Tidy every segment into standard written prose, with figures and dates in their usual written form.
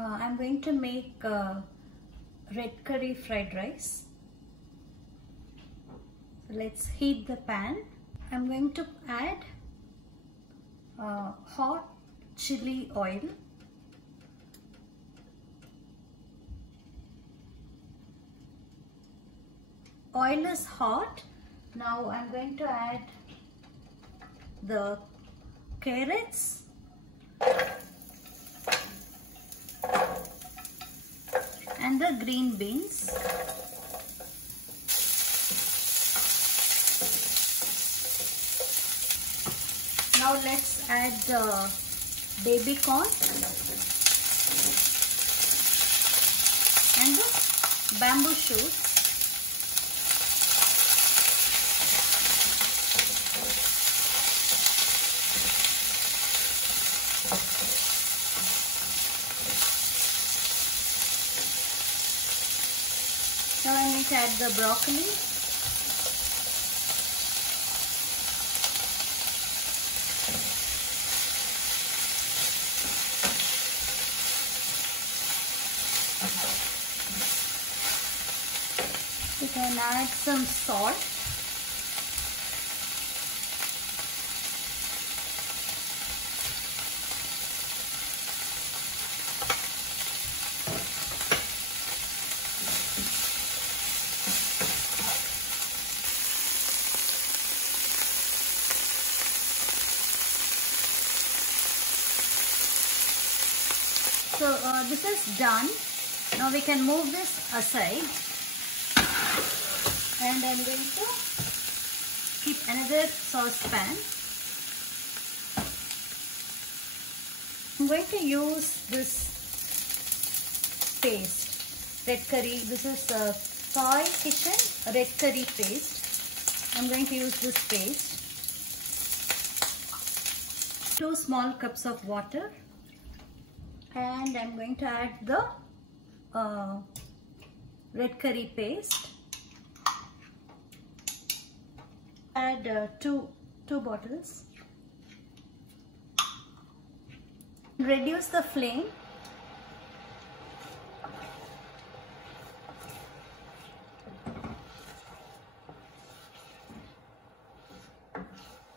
I'm going to make red curry fried rice. So let's heat the pan. I'm going to add hot chili oil. Oil is hot. Now I'm going to add the carrots and the green beans. Now let's add the baby corn and the bamboo shoots. Now I need to add the broccoli. You can add some salt. So this is done. Now we can move this aside, and I'm going to keep another saucepan. I'm going to use this paste, red curry. This is Thai Kitchen red curry paste. I'm going to use this paste. 2 small cups of water. And I'm going to add the red curry paste. Add two bottles. Reduce the flame.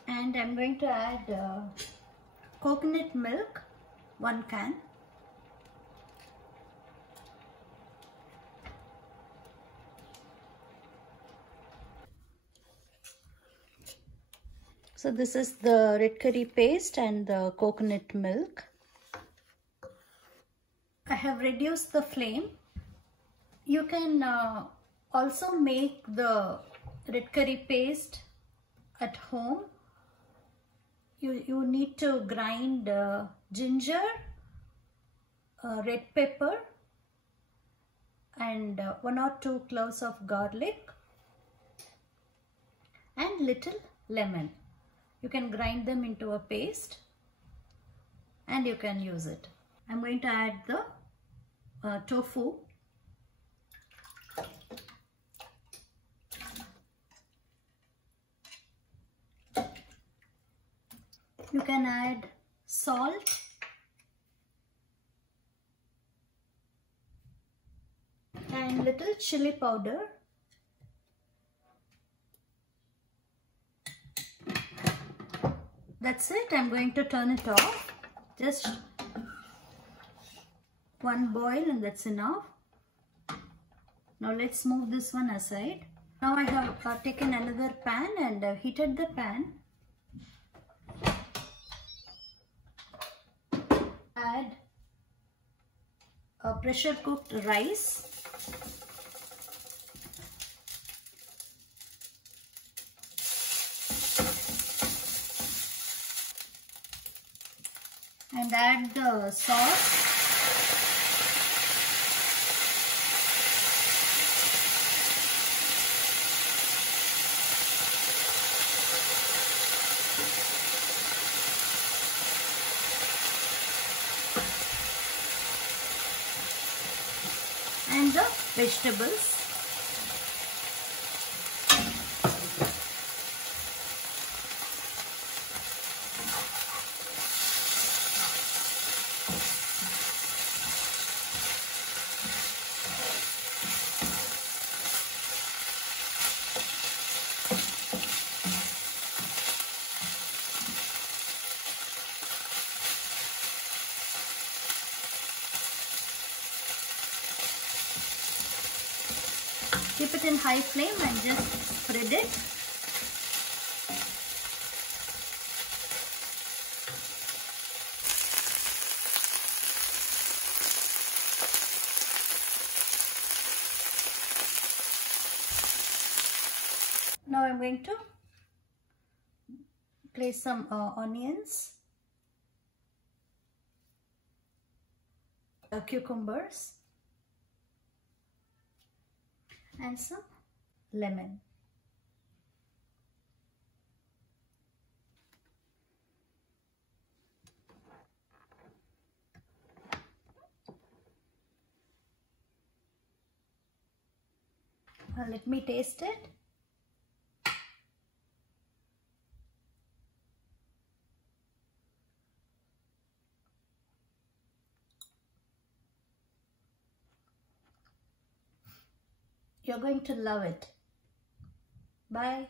And I'm going to add coconut milk, 1 can. So this is the red curry paste and the coconut milk. I have reduced the flame. You can also make the red curry paste at home. You need to grind ginger, red pepper and 1 or 2 cloves of garlic and little lemon. You can grind them into a paste and you can use it. I'm going to add the tofu. You can add salt and little chili powder. That's it. I'm going to turn it off. Just 1 boil and that's enough. Now let's move this one aside. Now I have taken another pan and heated the pan. Add pressure cooked rice. And add the sauce. And the vegetables. Keep it in high flame and just spread it. Now I'm going to place some onions, cucumbers, and some lemon. Let me taste it. You're going to love it. Bye.